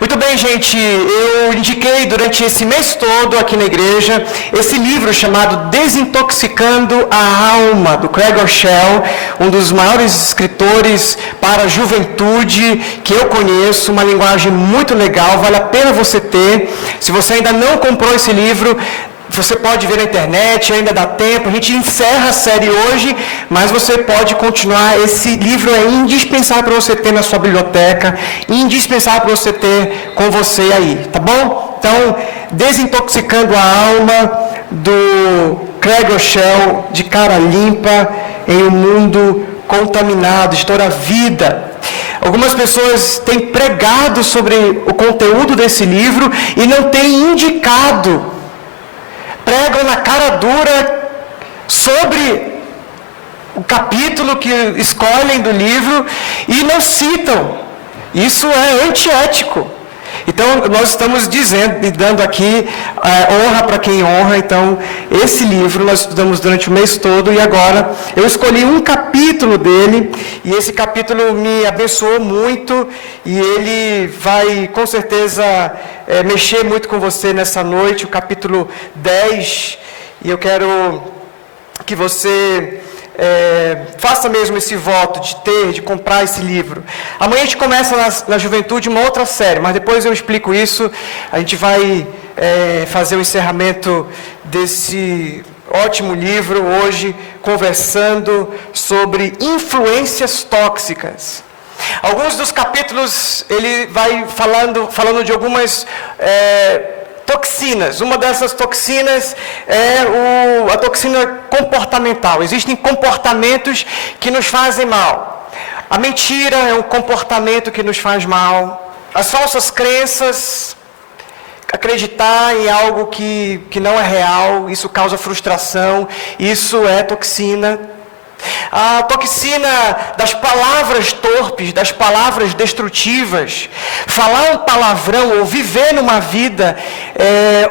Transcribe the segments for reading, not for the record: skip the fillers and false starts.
Muito bem, gente, eu indiquei durante esse mês todo aqui na igreja esse livro chamado Desintoxicando a Alma, do Craig Groeschel, um dos maiores escritores para a juventude que eu conheço, uma linguagem muito legal, vale a pena você ter. Se você ainda não comprou esse livro, você pode ver na internet, ainda dá tempo, a gente encerra a série hoje, mas você pode continuar. Esse livro é indispensável para você ter na sua biblioteca, indispensável para você ter com você aí, tá bom? Então, Desintoxicando a Alma, do Craig Groeschel, de cara limpa, em um mundo contaminado, editora Vida. Algumas pessoas têm pregado sobre o conteúdo desse livro e não têm indicado, pregam na cara dura sobre o capítulo que escolhem do livro e não citam. Isso é antiético. Então, nós estamos dando aqui honra para quem honra. Então, esse livro nós estudamos durante o mês todo e agora eu escolhi um capítulo dele e esse capítulo me abençoou muito e ele vai, com certeza, mexer muito com você nessa noite, o capítulo 10. E eu quero que você faça mesmo esse voto de comprar esse livro. Amanhã a gente começa na juventude uma outra série, mas depois eu explico isso. A gente vai fazer o encerramento desse ótimo livro hoje, conversando sobre influências tóxicas. Alguns dos capítulos ele vai falando de algumas toxinas. Uma dessas toxinas é a toxina comportamental. Existem comportamentos que nos fazem mal. A mentira é um comportamento que nos faz mal. As falsas crenças, acreditar em algo que não é real, isso causa frustração, isso é toxina. A toxina das palavras torpes, das palavras destrutivas, falar um palavrão ou viver numa vida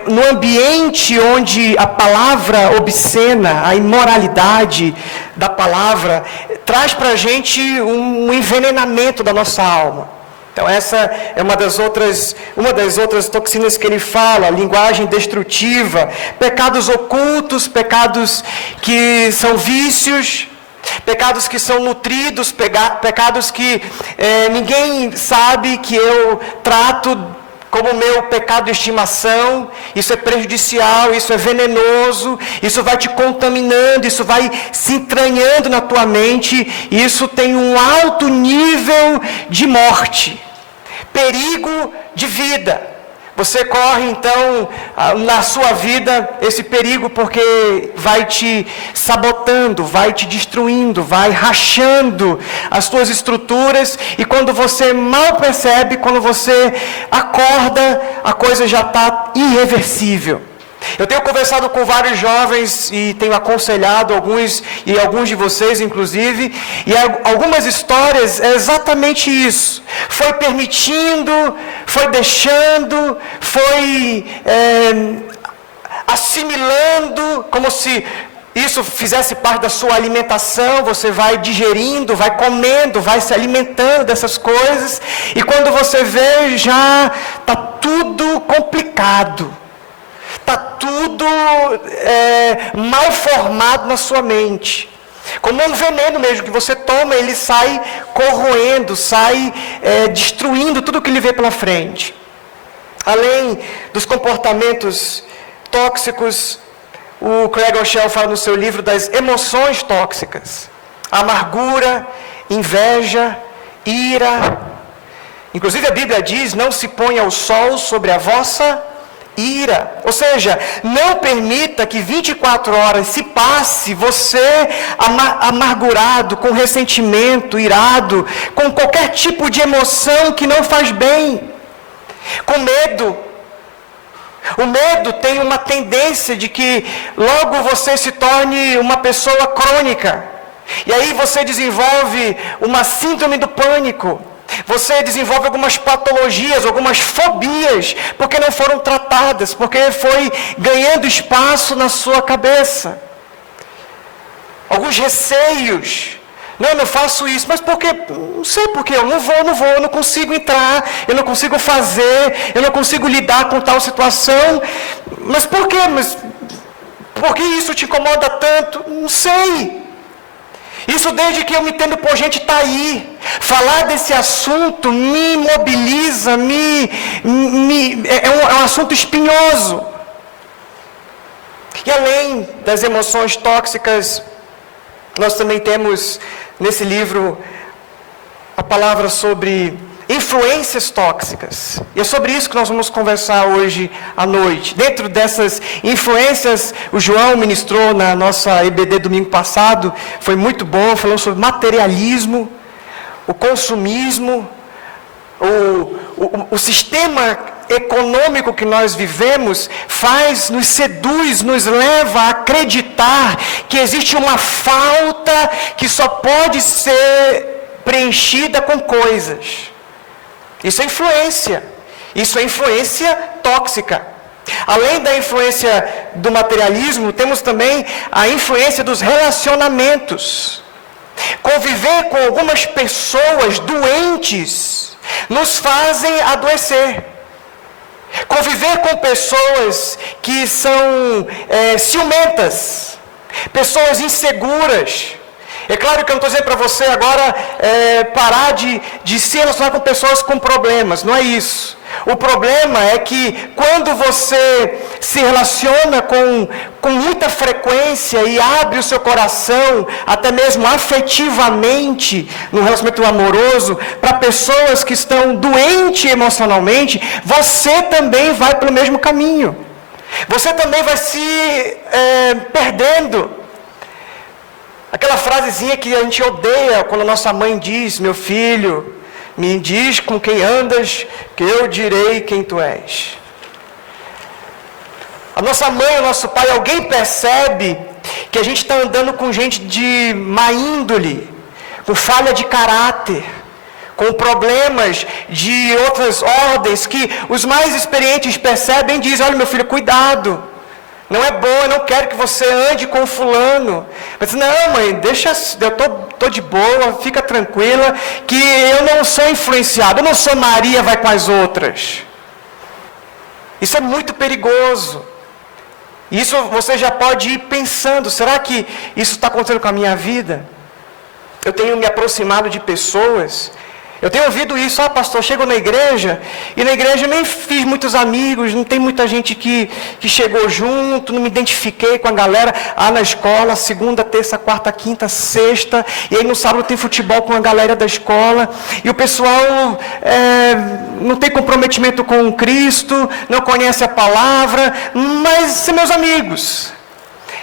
no ambiente onde a palavra obscena, a imoralidade da palavra, traz para a gente um envenenamento da nossa alma. Então essa é uma das outras toxinas que ele fala, linguagem destrutiva, pecados ocultos, pecados que são vícios, pecados que são nutridos, pecados que ninguém sabe, que eu trato como meu pecado de estimação. Isso é prejudicial, isso é venenoso, isso vai te contaminando, isso vai se entranhando na tua mente, e isso tem um alto nível de morte, perigo de vida. Você corre, então, na sua vida, esse perigo, porque vai te sabotando, vai te destruindo, vai rachando as suas estruturas, e quando você mal percebe, quando você acorda, a coisa já está irreversível. Eu tenho conversado com vários jovens e tenho aconselhado alguns de vocês, inclusive, e algumas histórias é exatamente isso. Foi permitindo, foi deixando, foi assimilando, como se isso fizesse parte da sua alimentação. Você vai digerindo, vai comendo, vai se alimentando dessas coisas, e quando você vê, já está tudo complicado. Está tudo mal formado na sua mente. Como um veneno mesmo, que você toma, ele sai corroendo, sai destruindo tudo que ele vê pela frente. Além dos comportamentos tóxicos, o Craig Groeschel fala no seu livro das emoções tóxicas. Amargura, inveja, ira. Inclusive a Bíblia diz, não se ponha o sol sobre a vossa ira. Ou seja, não permita que 24 horas se passe você amargurado, com ressentimento, irado, com qualquer tipo de emoção que não faz bem, com medo. O medo tem uma tendência de que logo você se torne uma pessoa crônica, e aí você desenvolve uma síndrome do pânico. Você desenvolve algumas patologias, algumas fobias, porque não foram tratadas, porque foi ganhando espaço na sua cabeça. Alguns receios Não, eu não faço isso. Mas por quê? Não sei por quê. Eu não vou, eu não consigo entrar, eu não consigo fazer, eu não consigo lidar com tal situação. Mas por quê? Mas por que isso te incomoda tanto? Não sei. Isso desde que eu me entendo por gente está aí. Falar desse assunto me mobiliza, é um assunto espinhoso. E além das emoções tóxicas, nós também temos nesse livro a palavra sobre influências tóxicas. E é sobre isso que nós vamos conversar hoje à noite. Dentro dessas influências, o João ministrou na nossa EBD domingo passado, foi muito bom, falando sobre materialismo, o consumismo, o sistema econômico que nós vivemos nos seduz, nos leva a acreditar que existe uma falta que só pode ser preenchida com coisas. Isso é influência. Isso é influência tóxica. Além da influência do materialismo, temos também a influência dos relacionamentos. Conviver com algumas pessoas doentes nos fazem adoecer. Conviver com pessoas que são ciumentas, pessoas inseguras. É claro que eu não estou dizendo para você agora parar de se relacionar com pessoas com problemas, não é isso. O problema é que quando você se relaciona com muita frequência e abre o seu coração, até mesmo afetivamente, num relacionamento amoroso, para pessoas que estão doentes emocionalmente, você também vai pelo mesmo caminho. Você também vai se perdendo. Aquela frasezinha que a gente odeia quando a nossa mãe diz: meu filho, me diz com quem andas, que eu direi quem tu és. A nossa mãe, o nosso pai, alguém percebe que a gente está andando com gente de má índole, com falha de caráter, com problemas de outras ordens, que os mais experientes percebem e dizem: olha, meu filho, cuidado. Não é bom, eu não quero que você ande com fulano. Mas não, mãe, deixa, eu estou de boa, fica tranquila, que eu não sou influenciado, eu não sou Maria, vai com as outras. Isso é muito perigoso. Isso você já pode ir pensando, será que isso está acontecendo com a minha vida? Eu tenho me aproximado de pessoas. Eu tenho ouvido isso: pastor, chego na igreja, e na igreja eu nem fiz muitos amigos, não tem muita gente que chegou junto, não me identifiquei com a galera. Na escola, segunda, terça, quarta, quinta, sexta, e aí no sábado tem futebol com a galera da escola, e o pessoal não tem comprometimento com Cristo, não conhece a palavra, mas são meus amigos.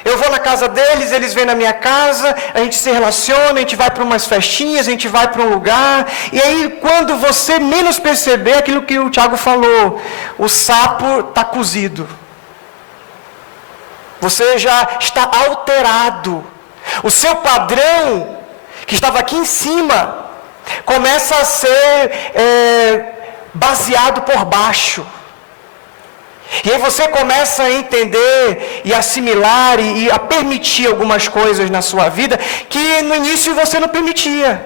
Eu vou na casa deles, eles vêm na minha casa, a gente se relaciona, a gente vai para umas festinhas, a gente vai para um lugar, e aí quando você menos perceber, aquilo que o Tiago falou, o sapo está cozido. Você já está alterado. O seu padrão, que estava aqui em cima, começa a ser baseado por baixo. E aí você começa a entender e assimilar e a permitir algumas coisas na sua vida que no início você não permitia.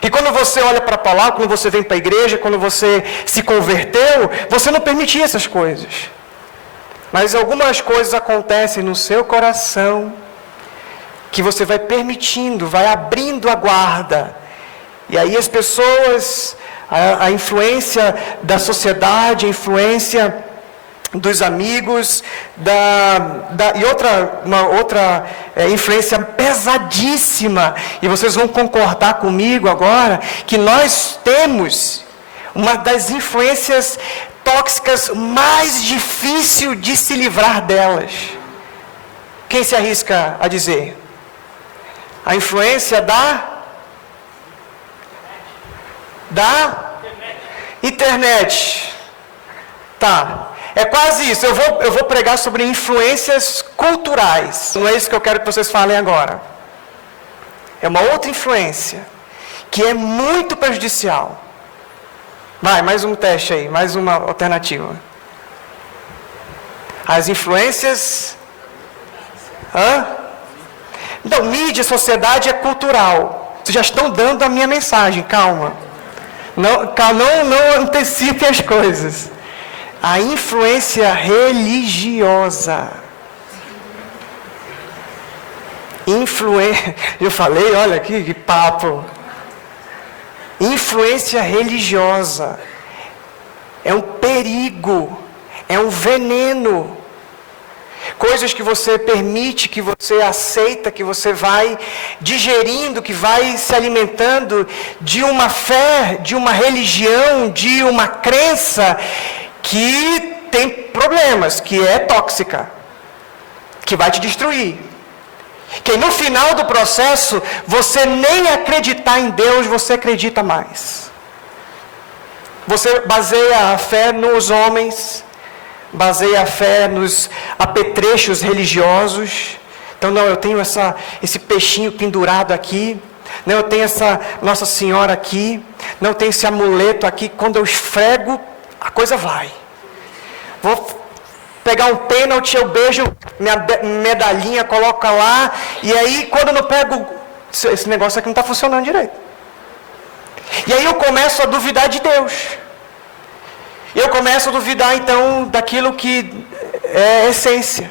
E quando você olha para a palavra, quando você vem para a igreja, quando você se converteu, você não permitia essas coisas. Mas algumas coisas acontecem no seu coração que você vai permitindo, vai abrindo a guarda. E aí as pessoas, a influência da sociedade, a influência dos amigos, e uma outra influência pesadíssima, e vocês vão concordar comigo agora, que nós temos uma das influências tóxicas mais difícil de se livrar delas. Quem se arrisca a dizer? A influência da internet. Tá. É quase isso. Eu vou pregar sobre influências culturais. Não é isso que eu quero que vocês falem agora. É uma outra influência que é muito prejudicial. Vai, mais um teste aí, mais uma alternativa. As influências... Então, mídia, sociedade é cultural. vocês já estão dando a minha mensagem, calma. Não antecipe as coisas. A influência religiosa. Eu falei, olha aqui, que papo. Influência religiosa. É um perigo. É um veneno. Coisas que você permite, que você aceita, que você vai digerindo, que vai se alimentando de uma fé, de uma religião, de uma crença que tem problemas, que é tóxica, que vai te destruir. Que no final do processo, você nem acreditar em Deus, você acredita mais. Você baseia a fé nos homens, baseia a fé nos apetrechos religiosos. Então, não, eu tenho esse peixinho pendurado aqui. Não, eu tenho essa Nossa Senhora aqui. Não, eu tenho esse amuleto aqui. Quando eu esfrego, a coisa vai. Vou pegar um pênalti, eu beijo minha medalhinha, coloco lá. E aí, quando eu não pego, esse negócio aqui não está funcionando direito. E aí eu começo a duvidar de Deus. Eu começo a duvidar, então, daquilo que é a essência.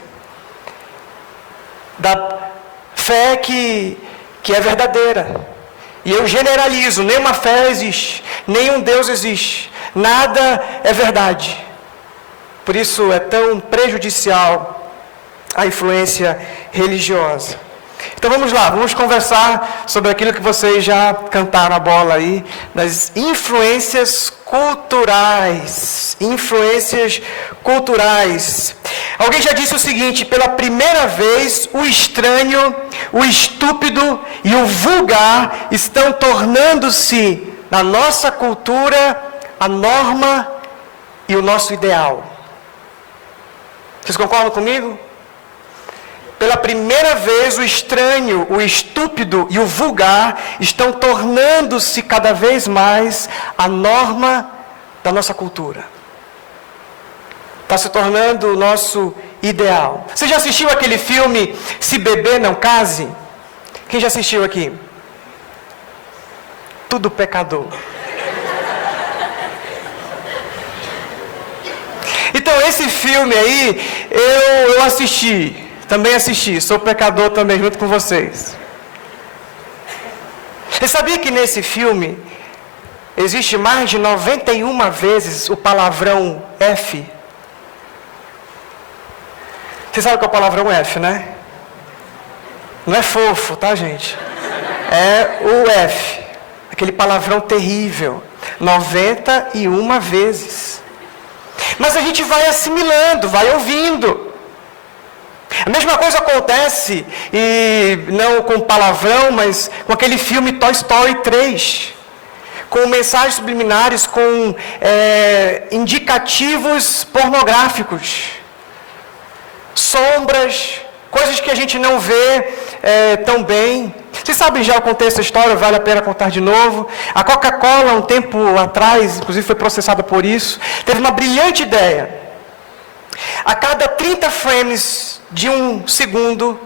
Da fé que é verdadeira. E eu generalizo, nenhuma fé existe, nenhum Deus existe, nada é verdade. Por isso é tão prejudicial a influência religiosa. Então vamos lá, vamos conversar sobre aquilo que vocês já cantaram a bola aí, das influências culturais. Influências culturais. Alguém já disse o seguinte: pela primeira vez, o estranho, o estúpido e o vulgar estão tornando-se, na nossa cultura, a norma e o nosso ideal. Vocês concordam comigo? Pela primeira vez, o estranho, o estúpido e o vulgar estão tornando-se cada vez mais a norma da nossa cultura. Está se tornando o nosso ideal. Você já assistiu aquele filme Se Beber Não Case? Quem já assistiu aqui? Tudo pecador. Então, esse filme aí, eu assisti. Também assisti, sou pecador também junto com vocês. Você sabia que nesse filme existe mais de 91 vezes o palavrão F? Você sabe o que é o palavrão F, né? Não é fofo, tá, gente? É o F, aquele palavrão terrível. 91 vezes. Mas a gente vai assimilando, vai ouvindo. A mesma coisa acontece, e não com palavrão, mas com aquele filme Toy Story 3, com mensagens subliminares, com indicativos pornográficos, sombras, coisas que a gente não vê tão bem. Vocês sabem já o contexto da história, vale a pena contar de novo. A Coca-Cola, um tempo atrás, inclusive foi processada por isso, teve uma brilhante ideia. A cada 30 frames de um segundo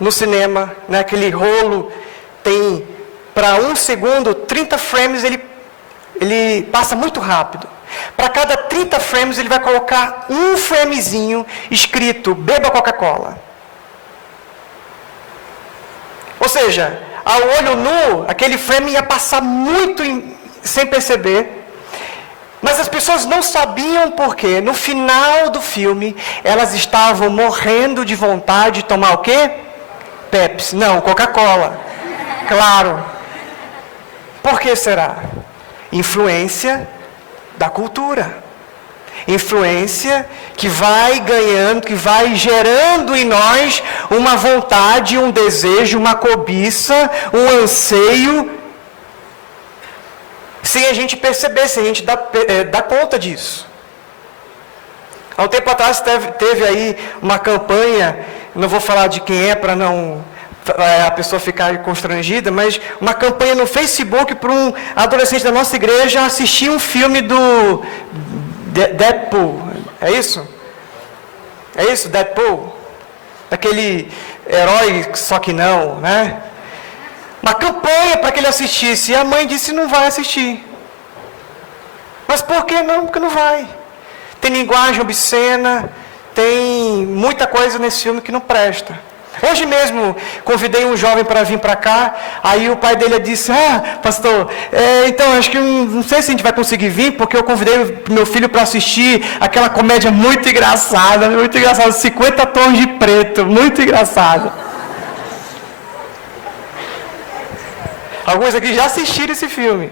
no cinema, né, aquele rolo tem para um segundo, 30 frames ele passa muito rápido. Para cada 30 frames ele vai colocar um framezinho escrito, beba Coca-Cola. Ou seja, ao olho nu, aquele frame ia passar muito sem perceber. Mas as pessoas não sabiam por quê. No final do filme, elas estavam morrendo de vontade de tomar o quê? Pepsi. Não, Coca-Cola. Claro. Por que será? Influência da cultura. Influência que vai ganhando, que vai gerando em nós uma vontade, um desejo, uma cobiça, um anseio, sem a gente perceber, sem a gente dar conta disso. Há um tempo atrás teve aí uma campanha, não vou falar de quem é para não a pessoa ficar constrangida, mas uma campanha no Facebook para um adolescente da nossa igreja assistir um filme do Deadpool. É isso? É isso, Deadpool? Aquele herói, só que não, né? uma campanha para que ele assistisse. E a mãe disse, não vai assistir. Mas por que não? Porque não vai. Tem linguagem obscena, tem muita coisa nesse filme que não presta. Hoje mesmo, convidei um jovem para vir para cá, aí o pai dele disse, pastor, então acho que não sei se a gente vai conseguir vir, porque eu convidei meu filho para assistir aquela comédia muito engraçada, 50 tons de preto, muito engraçado. Alguns aqui já assistiram esse filme.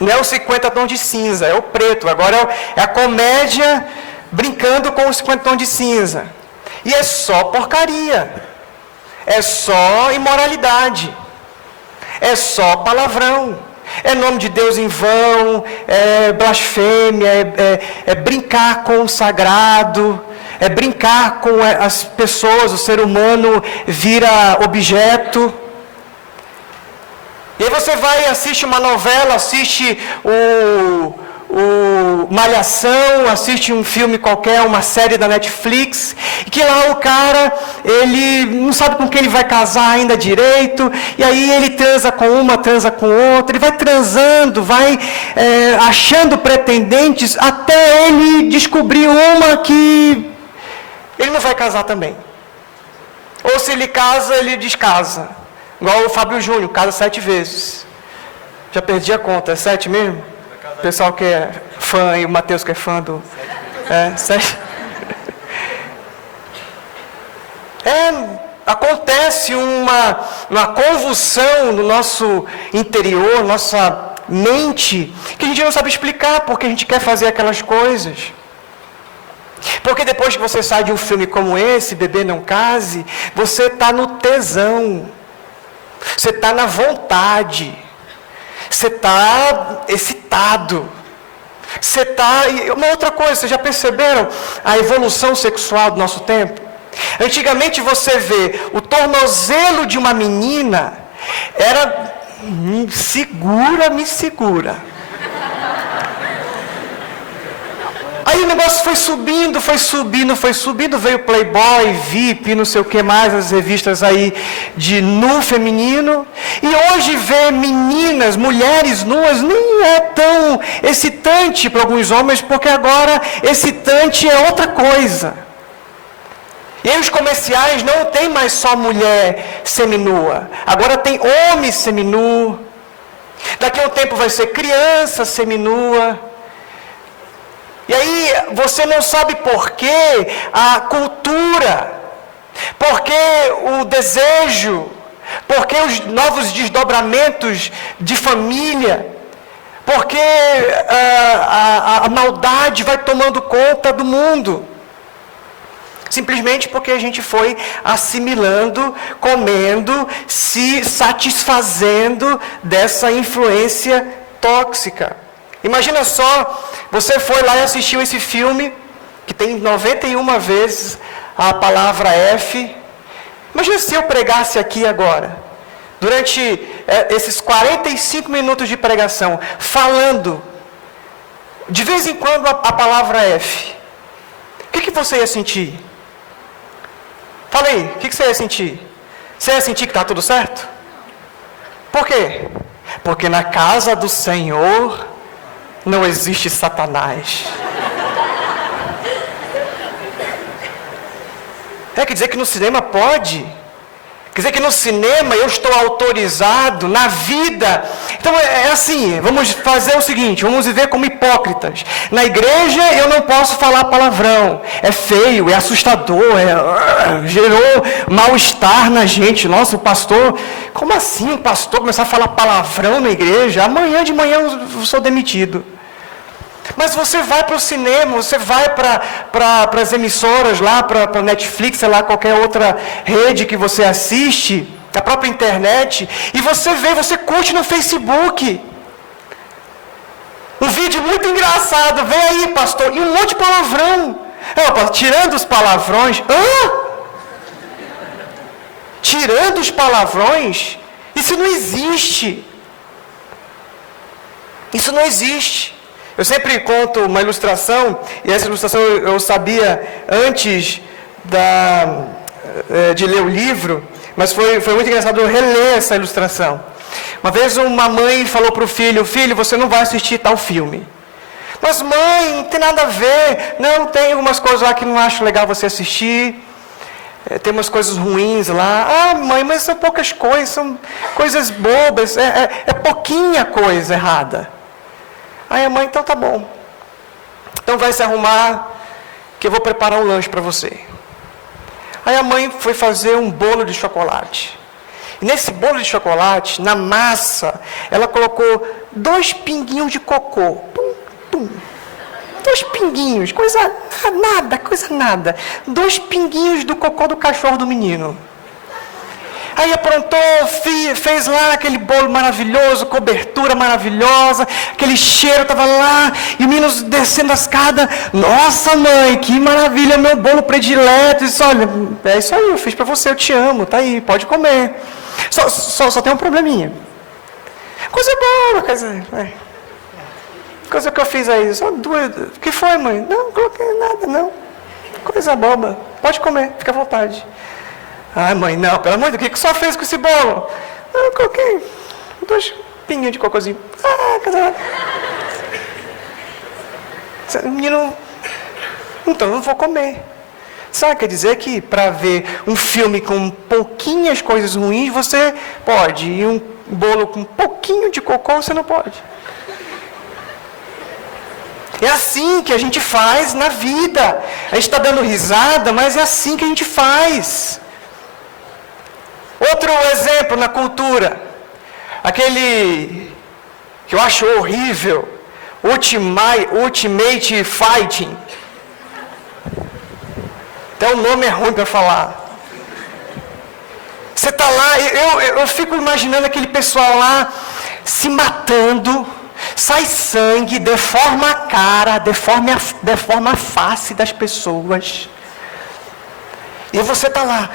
Não é o 50 tons de cinza, é o preto. Agora é a comédia brincando com os 50 tons de cinza. E é só porcaria. É só imoralidade. É só palavrão. É nome de Deus em vão, é blasfêmia, é brincar com o sagrado, é brincar com as pessoas, o ser humano vira objeto. E aí você vai e assiste uma novela, assiste o Malhação, assiste um filme qualquer, uma série da Netflix, e que lá o cara, ele não sabe com quem ele vai casar ainda direito, e aí ele transa com uma, transa com outra, ele vai transando, vai achando pretendentes, até ele descobrir uma que ele não vai casar também. Ou se ele casa, ele descasa. Igual o Fábio Júnior, casa 7 vezes. Já perdi a conta, é 7 mesmo? O pessoal que é fã, e o Matheus que é fã do... 7. Acontece uma convulsão no nosso interior, nossa mente, que a gente não sabe explicar porque a gente quer fazer aquelas coisas. Porque depois que você sai de um filme como esse, Bebê Não Case, você está no tesão. Você está na vontade, você está excitado, você está... Uma outra coisa, vocês já perceberam a evolução sexual do nosso tempo? Antigamente você vê o tornozelo de uma menina, era me segura. Aí o negócio foi subindo, veio Playboy, VIP, não sei o que mais, as revistas aí de nu feminino. E hoje ver meninas, mulheres nuas, nem é tão excitante para alguns homens, porque agora excitante é outra coisa. E aí os comerciais não tem mais só mulher seminua, agora tem homem seminu. Daqui a um tempo vai ser criança seminua. E aí você não sabe por que a cultura, por que o desejo, por que os novos desdobramentos de família, por que a maldade vai tomando conta do mundo. Simplesmente porque a gente foi assimilando, comendo, se satisfazendo dessa influência tóxica. Imagina só, você foi lá e assistiu esse filme, que tem 91 vezes a palavra F. Imagina se eu pregasse aqui agora, durante esses 45 minutos de pregação, falando, de vez em quando, a palavra F. O que você ia sentir? Fala aí, o que você ia sentir? Você ia sentir que está tudo certo? Por quê? Porque na casa do Senhor não existe Satanás. Quer dizer que no cinema pode? Quer dizer que no cinema eu estou autorizado, na vida. Então é assim, vamos fazer o seguinte, vamos viver como hipócritas. Na igreja eu não posso falar palavrão. É feio, é assustador, gerou mal-estar na gente. Nossa, o pastor, como assim o pastor começar a falar palavrão na igreja? Amanhã de manhã eu sou demitido. Mas você vai para o cinema, você vai para as emissoras lá, para a Netflix, sei lá, qualquer outra rede que você assiste, a própria internet, e você vê, você curte no Facebook. Um vídeo muito engraçado, vem aí, pastor, e um monte de palavrão. Tirando os palavrões, tirando os palavrões, isso não existe. Isso não existe. Eu sempre conto uma ilustração, e essa ilustração eu sabia antes de ler o livro, Mas foi muito engraçado eu reler essa ilustração. Uma vez uma mãe falou para o filho, você não vai assistir tal filme. Mas mãe, não tem nada a ver. Não, tem algumas coisas lá que não acho legal você assistir. Tem umas coisas ruins lá. Ah, mãe, mas são poucas coisas, são coisas bobas. É pouquinha coisa errada. Aí a mãe, então tá bom. Então vai se arrumar, que eu vou preparar um lanche para você. Aí a mãe foi fazer um bolo de chocolate. E nesse bolo de chocolate, na massa, ela colocou 2 pinguinhos de cocô. Pum, pum. 2 pinguinhos, coisa nada. 2 pinguinhos do cocô do cachorro do menino. Aí aprontou, fez lá aquele bolo maravilhoso, cobertura maravilhosa, aquele cheiro estava lá, e o menino descendo a escada. Nossa mãe, que maravilha, meu bolo predileto. Disse, olha, é isso aí, eu fiz para você, eu te amo, tá aí, pode comer. Só tem um probleminha. Coisa boa, coisa que eu fiz aí, só 2. O que foi, mãe? Não coloquei nada, não. Coisa boba, pode comer, fica à vontade. Ai, mãe, não, pelo amor de Deus, o que você fez com esse bolo? Eu coloquei 2 pinguinhos de cocôzinho. O menino, então eu não vou comer. Sabe, quer dizer que para ver um filme com pouquinhas coisas ruins, você pode. E um bolo com pouquinho de cocô, você não pode. É assim que a gente faz na vida. A gente está dando risada, mas é assim que a gente faz. Outro exemplo na cultura, aquele que eu acho horrível, Ultimate Fighting. Até o nome é ruim para falar. Você está lá, eu fico imaginando aquele pessoal lá se matando, sai sangue, deforma a cara, deforma a face das pessoas. E você está lá.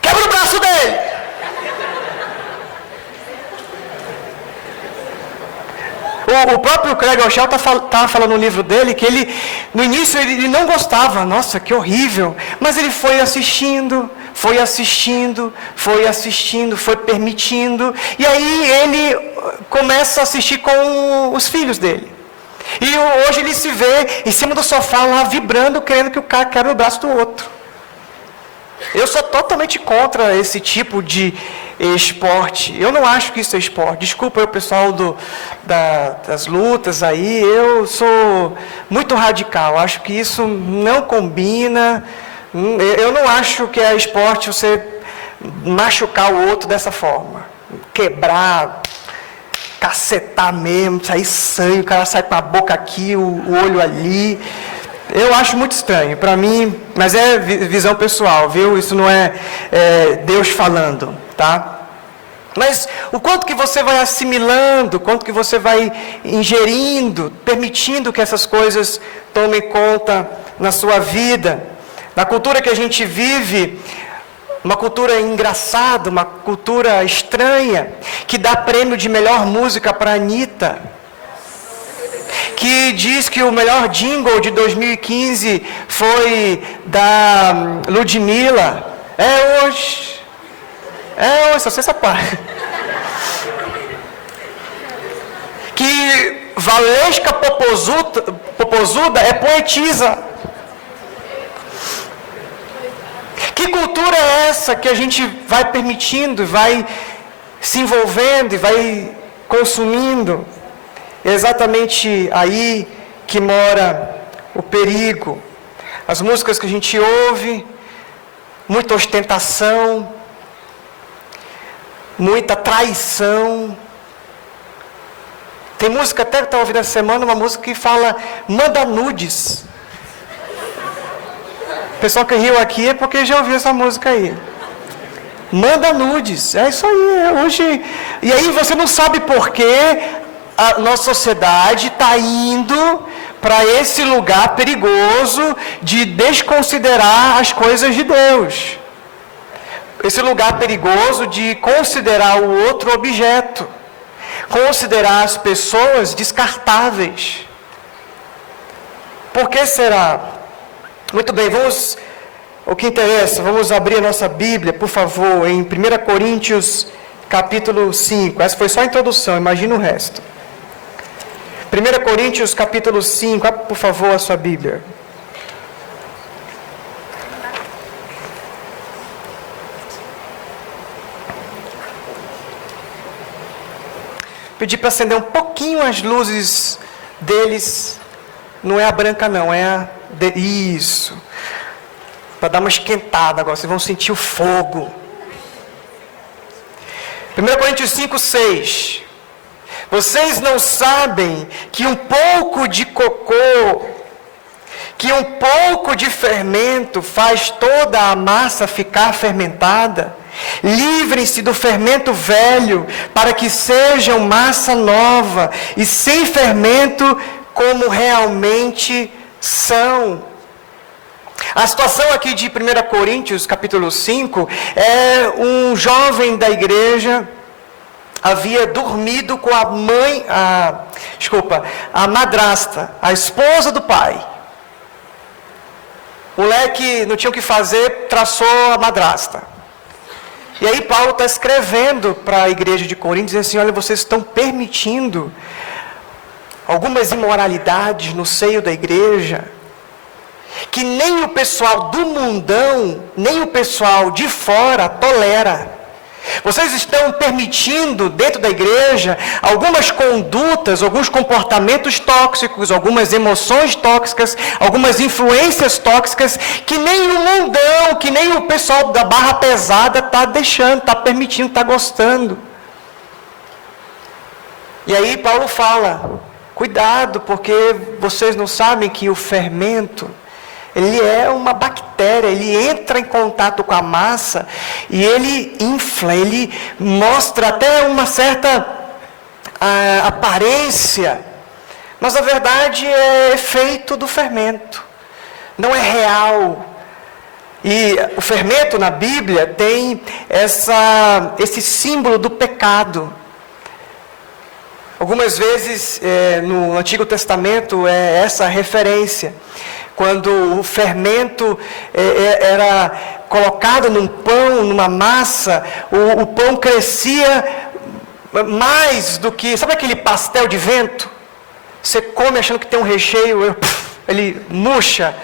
Quebra o braço dele! O próprio Craig Rochelle está falando no livro dele que ele, no início, ele não gostava. Nossa, que horrível! Mas ele foi assistindo, foi permitindo. E aí ele começa a assistir com os filhos dele. E hoje ele se vê em cima do sofá lá, vibrando, querendo que o cara quebre o braço do outro. Eu sou totalmente contra esse tipo de esporte. Eu não acho que isso é esporte. Desculpa aí o pessoal das lutas aí. Eu sou muito radical. Acho que isso não combina. Eu não acho que é esporte você machucar o outro dessa forma. Quebrar, cacetar mesmo, sair sangue, o cara sai com a boca aqui, o olho ali. Eu acho muito estranho, para mim, mas é visão pessoal, viu? Isso não é Deus falando, tá? Mas o quanto que você vai assimilando, o quanto que você vai ingerindo, permitindo que essas coisas tomem conta na sua vida. Na cultura que a gente vive, uma cultura engraçada, uma cultura estranha, que dá prêmio de melhor música para a Anitta, que diz que o melhor jingle de 2015 foi da Ludmilla. É hoje, só sei essa parte. Que Valesca Popozuda é poetisa. Que cultura é essa que a gente vai permitindo, vai se envolvendo e vai consumindo? É exatamente aí que mora o perigo. As músicas que a gente ouve, muita ostentação, muita traição. Tem música até que estava ouvindo essa semana, uma música que fala, manda nudes. O pessoal que riu aqui é porque já ouviu essa música aí. Manda nudes, é isso aí, hoje. E aí você não sabe por quê. A nossa sociedade está indo para esse lugar perigoso de desconsiderar as coisas de Deus. Esse lugar perigoso de considerar o outro objeto. Considerar as pessoas descartáveis. Por que será? Muito bem, vamos o que interessa, vamos abrir a nossa Bíblia, por favor, em 1 Coríntios, capítulo 5. Essa foi só a introdução, imagina o resto. 1 Coríntios, capítulo 5, abra, por favor, a sua Bíblia. Pedi para acender um pouquinho as luzes deles. Não é a branca não, é a... Isso. Para dar uma esquentada agora, vocês vão sentir o fogo. 1 Coríntios 5, 6. Vocês não sabem que um pouco de cocô, que um pouco de fermento faz toda a massa ficar fermentada? Livrem-se do fermento velho, para que sejam massa nova e sem fermento, como realmente são. A situação aqui de 1 Coríntios, capítulo 5, é um jovem da igreja havia dormido com a madrasta, a esposa do pai. O moleque não tinha o que fazer, traçou a madrasta. E aí Paulo está escrevendo para a igreja de Corinto, dizendo assim, olha, vocês estão permitindo algumas imoralidades no seio da igreja, que nem o pessoal do mundão, nem o pessoal de fora tolera. Vocês estão permitindo dentro da igreja algumas condutas, alguns comportamentos tóxicos, algumas emoções tóxicas, algumas influências tóxicas que nem o mundão, que nem o pessoal da barra pesada está deixando, está permitindo, está gostando. E aí Paulo fala, cuidado, porque vocês não sabem que o fermento, ele é uma bactéria, ele entra em contato com a massa e ele infla, ele mostra até uma certa aparência, mas na verdade é efeito do fermento, não é real. E o fermento na Bíblia tem esse símbolo do pecado. Algumas vezes no Antigo Testamento é essa referência. Quando o fermento era colocado num pão, numa massa, o pão crescia mais do que... Sabe aquele pastel de vento? Você come achando que tem um recheio, ele murcha.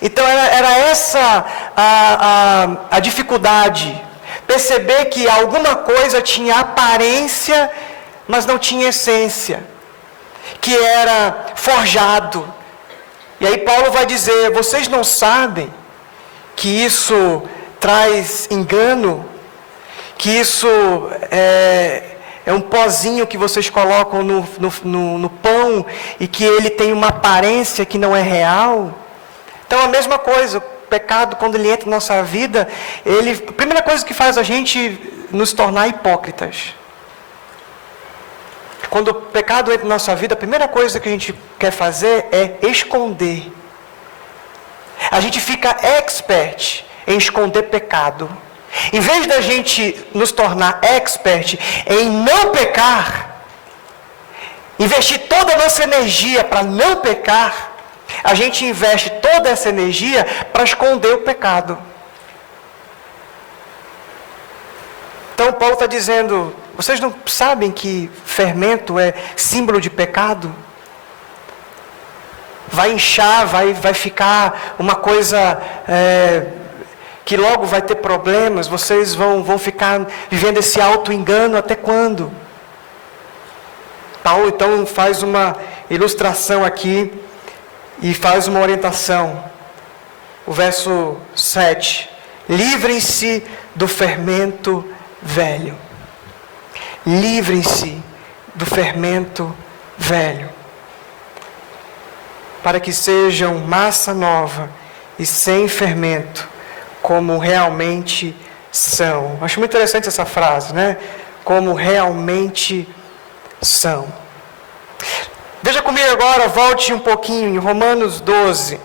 Então era essa a dificuldade. Perceber que alguma coisa tinha aparência, mas não tinha essência. Que era forjado. E aí Paulo vai dizer, vocês não sabem que isso traz engano? Que isso é um pozinho que vocês colocam no pão e que ele tem uma aparência que não é real? Então a mesma coisa, o pecado quando ele entra na nossa vida, a primeira coisa que faz a gente nos tornar hipócritas. Quando o pecado entra na nossa vida, a primeira coisa que a gente quer fazer é esconder. A gente fica expert em esconder pecado. Em vez da gente nos tornar expert em não pecar, investir toda a nossa energia para não pecar, a gente investe toda essa energia para esconder o pecado. Então Paulo está dizendo, vocês não sabem que fermento é símbolo de pecado? Vai inchar, vai ficar uma coisa que logo vai ter problemas, vocês vão ficar vivendo esse auto-engano até quando? Paulo então faz uma ilustração aqui e faz uma orientação. O verso 7. Livrem-se do fermento velho. Livrem-se do fermento velho, para que sejam massa nova e sem fermento, como realmente são. Acho muito interessante essa frase, né? Como realmente são. Veja comigo agora, volte um pouquinho em Romanos 12.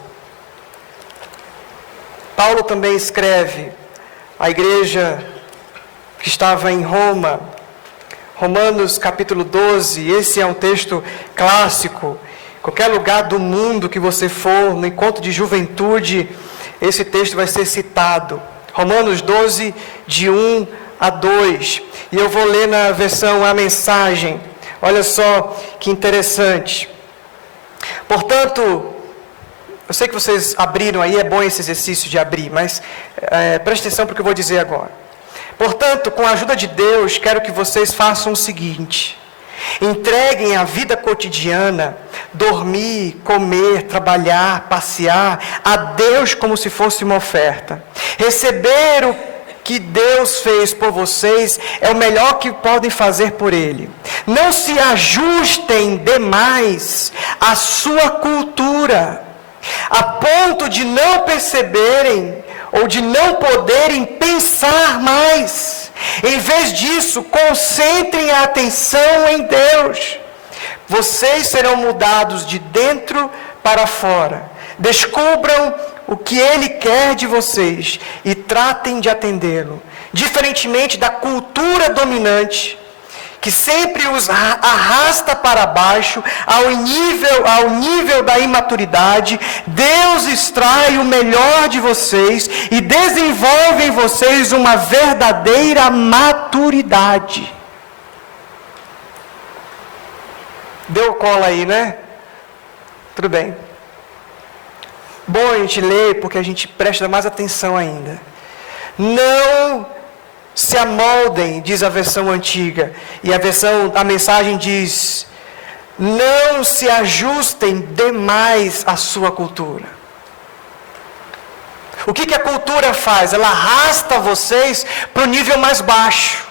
Paulo também escreve à igreja que estava em Roma, Romanos capítulo 12, esse é um texto clássico. Qualquer lugar do mundo que você for, no encontro de juventude, esse texto vai ser citado. Romanos 12, de 1 a 2. E eu vou ler na versão A Mensagem. Olha só que interessante. Portanto, eu sei que vocês abriram aí, é bom esse exercício de abrir, mas preste atenção para o que eu vou dizer agora. Portanto, com a ajuda de Deus, quero que vocês façam o seguinte: entreguem a vida cotidiana, dormir, comer, trabalhar, passear, a Deus como se fosse uma oferta. Receber o que Deus fez por vocês é o melhor que podem fazer por Ele. Não se ajustem demais à sua cultura, a ponto de não perceberem ou de não poderem pensar mais. Em vez disso, concentrem a atenção em Deus. Vocês serão mudados de dentro para fora. Descubram o que Ele quer de vocês e tratem de atendê-lo. Diferentemente da cultura dominante, que sempre os arrasta para baixo, ao nível da imaturidade, Deus extrai o melhor de vocês e desenvolve em vocês uma verdadeira maturidade. Deu cola aí, né? Tudo bem. Bom a gente ler, porque a gente presta mais atenção ainda. Não se amoldem, diz a versão antiga. E a Mensagem diz: não se ajustem demais à sua cultura. O que a cultura faz? Ela arrasta vocês para o nível mais baixo.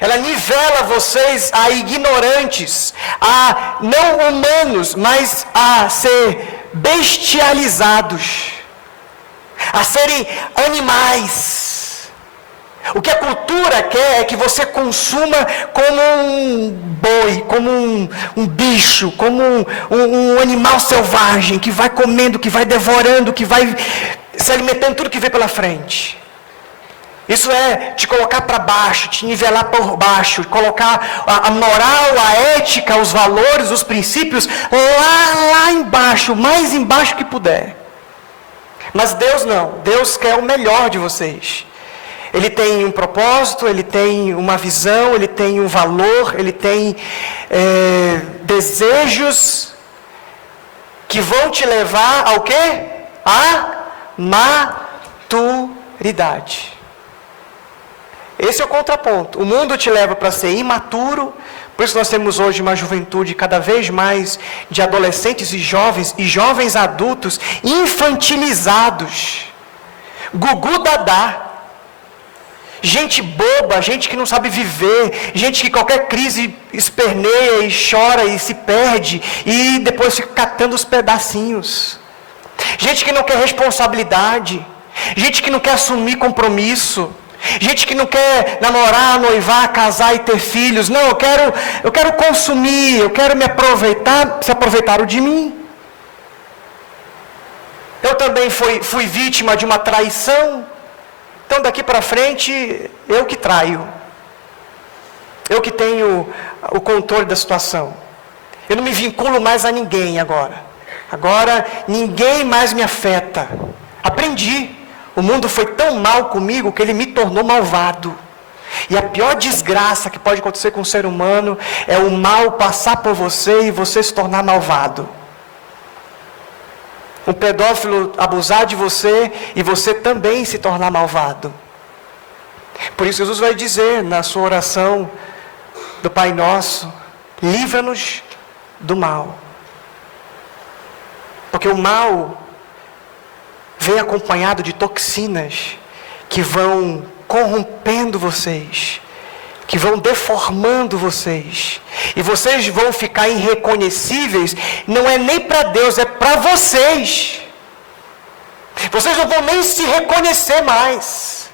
Ela nivela vocês a ignorantes, a não humanos, mas a ser bestializados, a serem animais. O que a cultura quer é que você consuma como um boi, como um bicho, como um animal selvagem, que vai comendo, que vai devorando, que vai se alimentando tudo que vê pela frente. Isso é te colocar para baixo, te nivelar por baixo, colocar a moral, a ética, os valores, os princípios lá embaixo, o mais embaixo que puder. Mas Deus não, Deus quer o melhor de vocês. Ele tem um propósito, Ele tem uma visão, Ele tem um valor, Ele tem desejos que vão te levar ao quê? A maturidade. Esse é o contraponto. O mundo te leva para ser imaturo, por isso nós temos hoje uma juventude cada vez mais de adolescentes e jovens adultos infantilizados. Gugu dadá. Gente boba, gente que não sabe viver, gente que qualquer crise esperneia e chora e se perde e depois fica catando os pedacinhos. Gente que não quer responsabilidade, gente que não quer assumir compromisso. Gente que não quer namorar, noivar, casar e ter filhos. Não, eu quero consumir, eu quero me aproveitar. Se aproveitaram de mim. Eu também fui vítima de uma traição. Então daqui para frente, eu que traio. Eu que tenho o controle da situação. Eu não me vinculo mais a ninguém agora. Agora ninguém mais me afeta. Aprendi. O mundo foi tão mal comigo que ele me tornou malvado. E a pior desgraça que pode acontecer com o ser humano é o mal passar por você e você se tornar malvado. Um pedófilo abusar de você e você também se tornar malvado. Por isso Jesus vai dizer na sua oração do Pai Nosso: livra-nos do mal. Porque o mal vem acompanhado de toxinas que vão corrompendo vocês, que vão deformando vocês, e vocês vão ficar irreconhecíveis. Não é nem para Deus, é para vocês. Vocês não vão nem se reconhecer mais.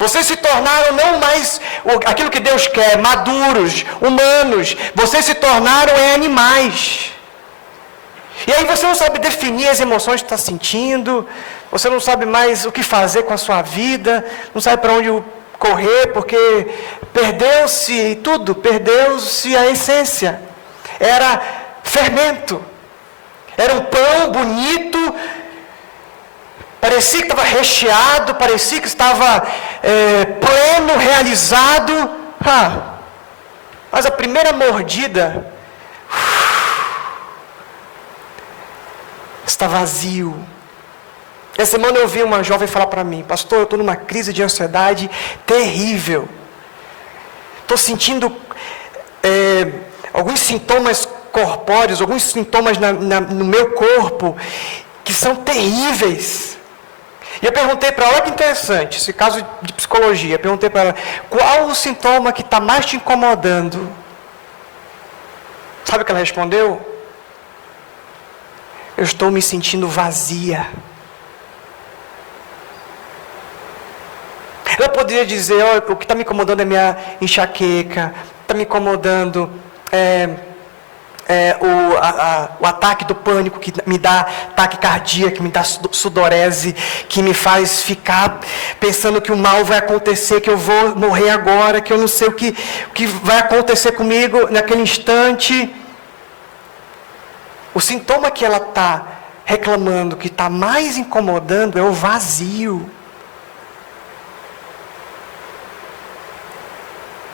Vocês se tornaram não mais aquilo que Deus quer, maduros, humanos. Vocês se tornaram animais. E aí você não sabe definir as emoções que está sentindo, você não sabe mais o que fazer com a sua vida, não sabe para onde correr, porque perdeu-se tudo, perdeu-se a essência. Era fermento, era um pão bonito, parecia que estava recheado, parecia que estava pleno, realizado. Mas a primeira mordida está vazio. Essa semana eu ouvi uma jovem falar para mim: pastor, eu estou numa crise de ansiedade terrível. Estou sentindo alguns sintomas corpóreos, alguns sintomas no meu corpo que são terríveis. E eu perguntei para ela, olha que interessante, esse caso de psicologia, eu perguntei para ela, qual o sintoma que está mais te incomodando? Sabe o que ela respondeu? Eu estou me sentindo vazia. Ela poderia dizer, o que está me incomodando é minha enxaqueca, está me incomodando o ataque do pânico, que me dá taquicardia, que me dá sudorese, que me faz ficar pensando que o mal vai acontecer, que eu vou morrer agora, que eu não sei o que vai acontecer comigo naquele instante. O sintoma que ela está reclamando, que está mais incomodando, é o vazio.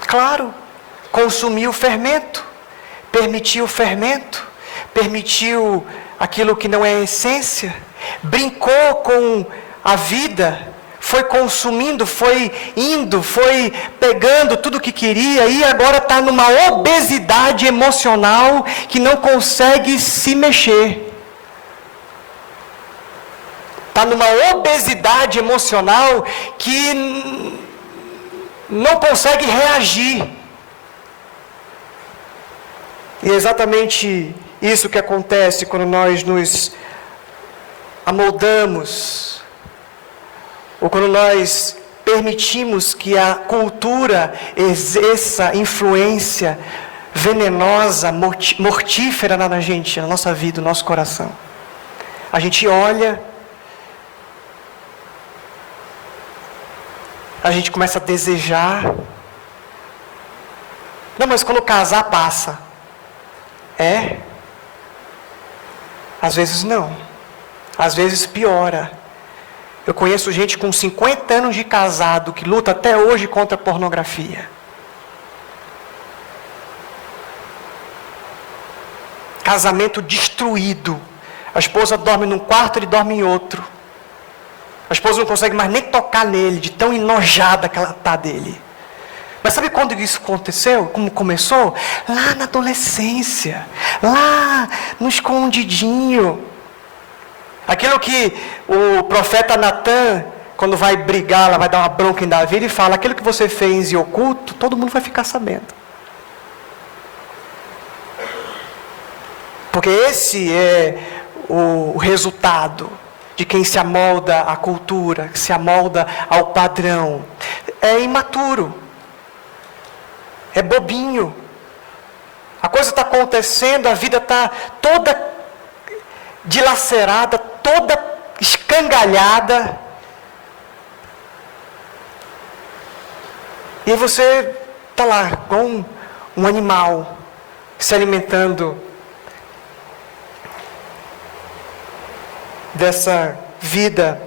Claro, consumiu o fermento, permitiu o fermento, permitiu aquilo que não é essência, brincou com a vida, foi consumindo, foi indo, foi pegando tudo o que queria e agora está numa obesidade emocional que não consegue se mexer. Está numa obesidade emocional que não consegue reagir. E é exatamente isso que acontece quando nós nos amoldamos, ou quando nós permitimos que a cultura exerça influência venenosa, mortífera na gente, na nossa vida, no nosso coração. A gente olha, a gente começa a desejar. Não, mas quando casar passa. Às vezes não. Às vezes piora. Eu conheço gente com 50 anos de casado que luta até hoje contra a pornografia. Casamento destruído. A esposa dorme num quarto, ele dorme em outro. A esposa não consegue mais nem tocar nele, de tão enojada que ela está dele. Mas sabe quando isso aconteceu? Como começou? Lá na adolescência. Lá no escondidinho. Aquilo que o profeta Natan, quando vai brigar, ela vai dar uma bronca em Davi, ele fala, aquilo que você fez em oculto, todo mundo vai ficar sabendo. Porque esse é o resultado de quem se amolda à cultura, que se amolda ao padrão. É imaturo. É bobinho. A coisa está acontecendo, a vida está toda dilacerada, toda escangalhada. E você está lá, com um animal, se alimentando dessa vida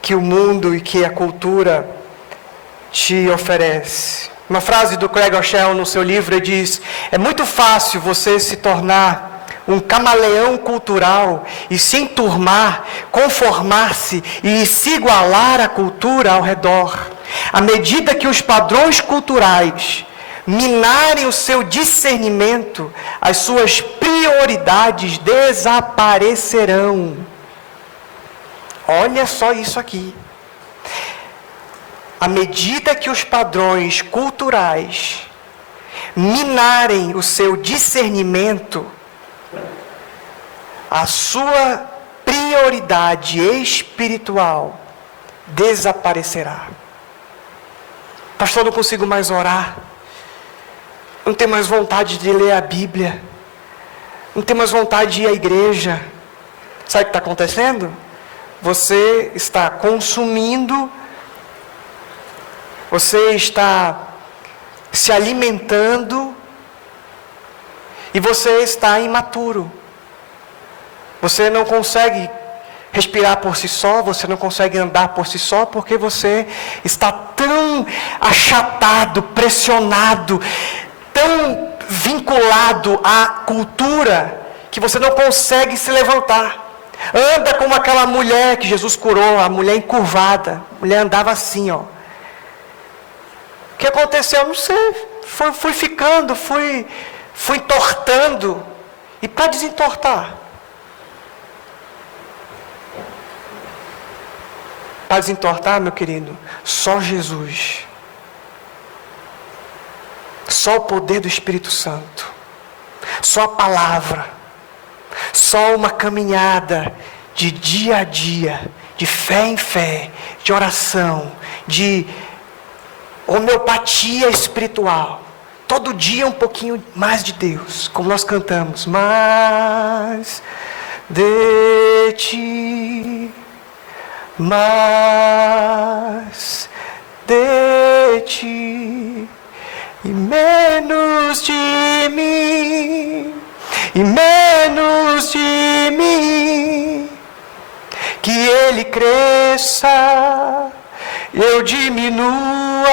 que o mundo e que a cultura te oferece. Uma frase do Craig Rochelle no seu livro, ele diz, é muito fácil você se tornar um camaleão cultural e se enturmar, conformar-se e se igualar à cultura ao redor. À medida que os padrões culturais minarem o seu discernimento, as suas prioridades desaparecerão. Olha só isso aqui. À medida que os padrões culturais minarem o seu discernimento, a sua prioridade espiritual desaparecerá. Pastor, eu não consigo mais orar. Não tenho mais vontade de ler a Bíblia. Não tenho mais vontade de ir à igreja. Sabe o que está acontecendo? Você está consumindo, você está se alimentando e você está imaturo. Você não consegue respirar por si só, você não consegue andar por si só, porque você está tão achatado, pressionado, tão vinculado à cultura, que você não consegue se levantar. Anda como aquela mulher que Jesus curou, a mulher encurvada. A mulher andava assim, ó. O que aconteceu? Não sei. Fui ficando, fui entortando. E para desentortar? Para desentortar, meu querido, só Jesus. Só o poder do Espírito Santo. Só a palavra. Só uma caminhada de dia a dia, de fé em fé, de oração, de homeopatia espiritual. Todo dia um pouquinho mais de Deus, como nós cantamos. Mais de ti, mais de ti, e menos de mim, e menos de mim. Que Ele cresça, eu diminua,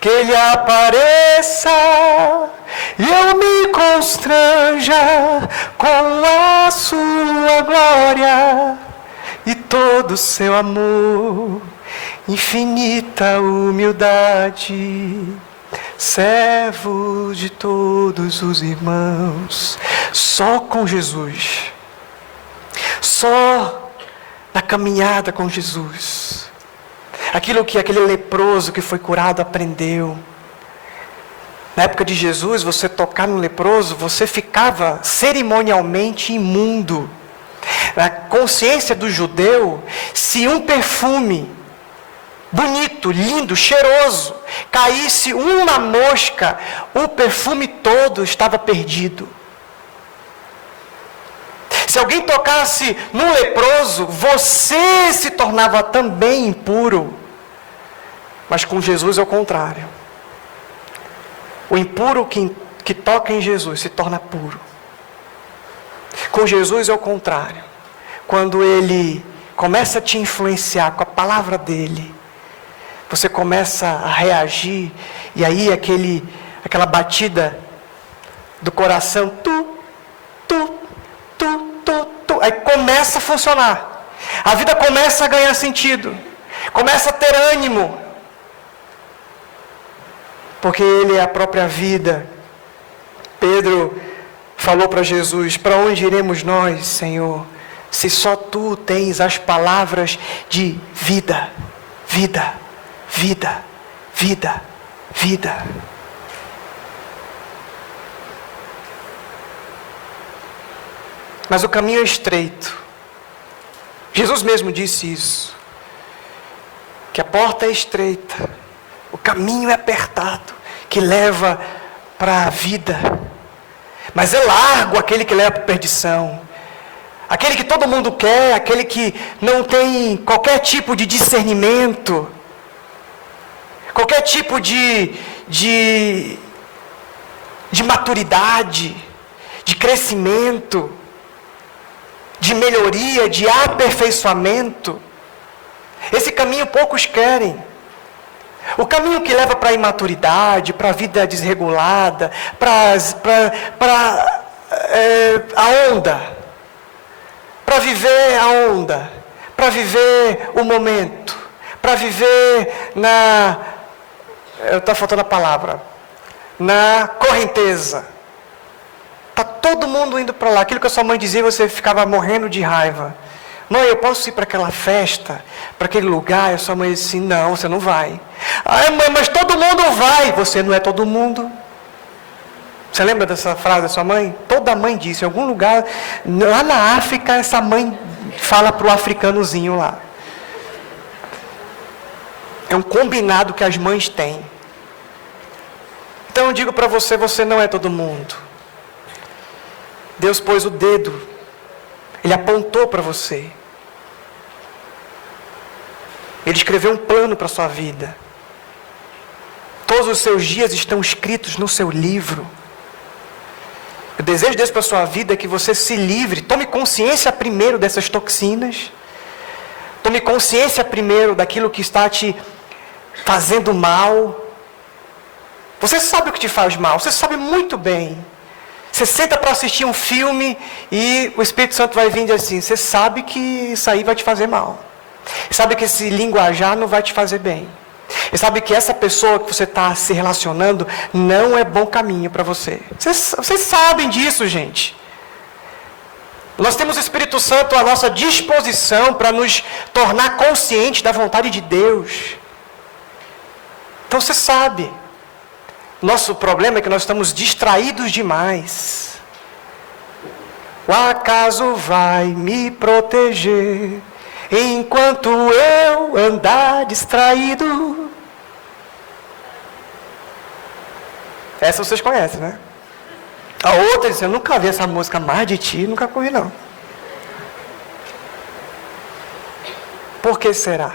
que Ele apareça e eu me constranja com a sua glória e todo o seu amor, infinita humildade, servo de todos os irmãos. Só com Jesus, só na caminhada com Jesus, aquilo que aquele leproso que foi curado aprendeu. Na época de Jesus, você tocar no leproso, você ficava cerimonialmente imundo. Na consciência do judeu, se um perfume bonito, lindo, cheiroso, caísse uma mosca, o perfume todo estava perdido. Se alguém tocasse num leproso, você se tornava também impuro. Mas com Jesus é o contrário. O impuro que toca em Jesus se torna puro. Com Jesus é o contrário. Quando Ele começa a te influenciar com a palavra dEle, você começa a reagir, e aí aquela batida do coração, aí começa a funcionar. A vida começa a ganhar sentido. Começa a ter ânimo. Porque Ele é a própria vida. Pedro falou para Jesus: para onde iremos nós, Senhor, se só Tu tens as palavras de vida, vida, vida, vida, vida. Mas o caminho é estreito. Jesus mesmo disse isso. Que a porta é estreita, o caminho é apertado, que leva para a vida. Mas é largo aquele que leva para a perdição. Aquele que todo mundo quer, aquele que não tem qualquer tipo de discernimento, qualquer tipo de maturidade, de crescimento, de melhoria, de aperfeiçoamento. Esse caminho poucos querem. O caminho que leva para a imaturidade, para a vida desregulada, para a onda, para viver a onda, para viver o momento, para viver está faltando a palavra, na correnteza. Está todo mundo indo para lá. Aquilo que a sua mãe dizia, você ficava morrendo de raiva. Mãe, eu posso ir para aquela festa, para aquele lugar? E a sua mãe disse assim: não, você não vai. Ah, mãe, mas todo mundo vai. Você não é todo mundo. Você lembra dessa frase da sua mãe? Toda mãe disse, em algum lugar, lá na África, essa mãe fala para o africanozinho lá. É um combinado que as mães têm. Então eu digo para você, você não é todo mundo. Deus pôs o dedo, Ele apontou para você. Ele escreveu um plano para a sua vida. Todos os seus dias estão escritos no seu livro. O desejo de Deus para a sua vida é que você se livre, tome consciência primeiro dessas toxinas, tome consciência primeiro daquilo que está te fazendo mal. Você sabe o que te faz mal, você sabe muito bem. Você senta para assistir um filme e o Espírito Santo vai vir e dizer assim, você sabe que isso aí vai te fazer mal. Você sabe que esse linguajar não vai te fazer bem. Você sabe que essa pessoa que você está se relacionando não é bom caminho para você. Vocês sabem disso, gente. Nós temos o Espírito Santo à nossa disposição para nos tornar conscientes da vontade de Deus. Então você sabe. Nosso problema é que nós estamos distraídos demais. O acaso vai me proteger enquanto eu andar distraído. Essa vocês conhecem, né? A outra diz, eu nunca vi essa música Mais de Ti, nunca corri não. Por que será?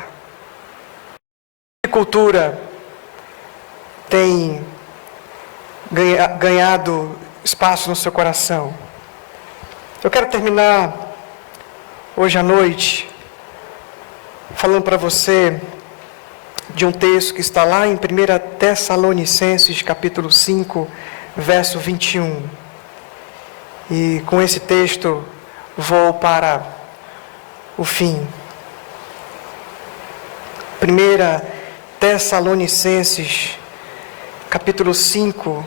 Que cultura tem ganhado espaço no seu coração? Eu quero terminar hoje à noite falando para você de um texto que está lá em 1 Tessalonicenses, capítulo 5, verso 21. E com esse texto vou para o fim. 1 Tessalonicenses, capítulo 5,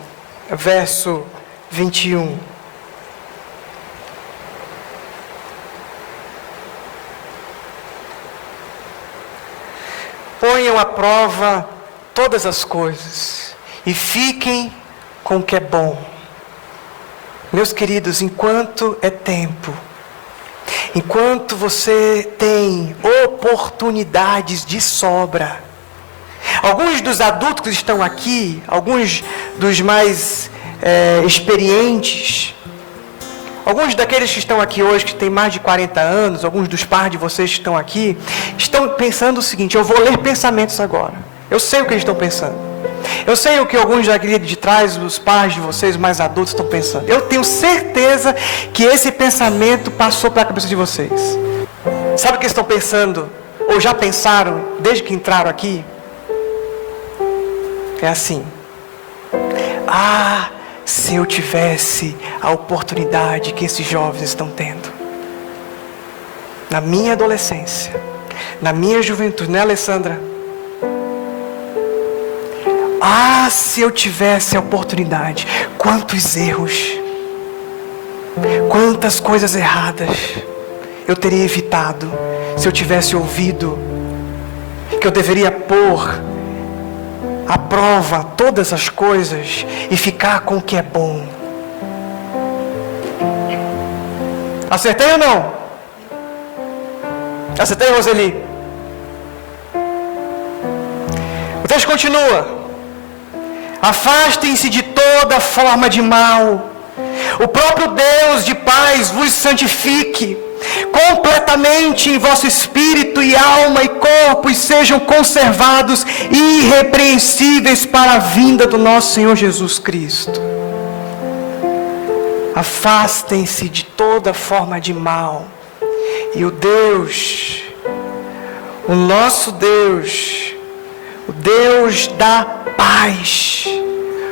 verso 21. Ponham à prova todas as coisas e fiquem com o que é bom. Meus queridos, enquanto é tempo, enquanto você tem oportunidades de sobra, alguns dos adultos que estão aqui, alguns dos mais experientes, alguns daqueles que estão aqui hoje, que têm mais de 40 anos, alguns dos pais de vocês que estão aqui, estão pensando o seguinte, eu vou ler pensamentos agora. Eu sei o que eles estão pensando. Eu sei o que alguns daqui de trás, os pais de vocês, mais adultos, estão pensando. Eu tenho certeza que esse pensamento passou pela cabeça de vocês. Sabe o que eles estão pensando? Ou já pensaram, desde que entraram aqui? É assim. Se eu tivesse a oportunidade que esses jovens estão tendo. Na minha adolescência, na minha juventude, né, Alessandra? Se eu tivesse a oportunidade, quantos erros, quantas coisas erradas eu teria evitado se eu tivesse ouvido que eu deveria pôr à prova todas as coisas e ficar com o que é bom. Acertei ou não? Acertei, Roseli? O texto continua. Afastem-se de toda forma de mal. O próprio Deus de paz vos santifique completamente em vosso espírito e alma e corpo, e sejam conservados irrepreensíveis para a vinda do nosso Senhor Jesus Cristo. Afastem-se de toda forma de mal, e o Deus, o nosso Deus, o Deus da paz,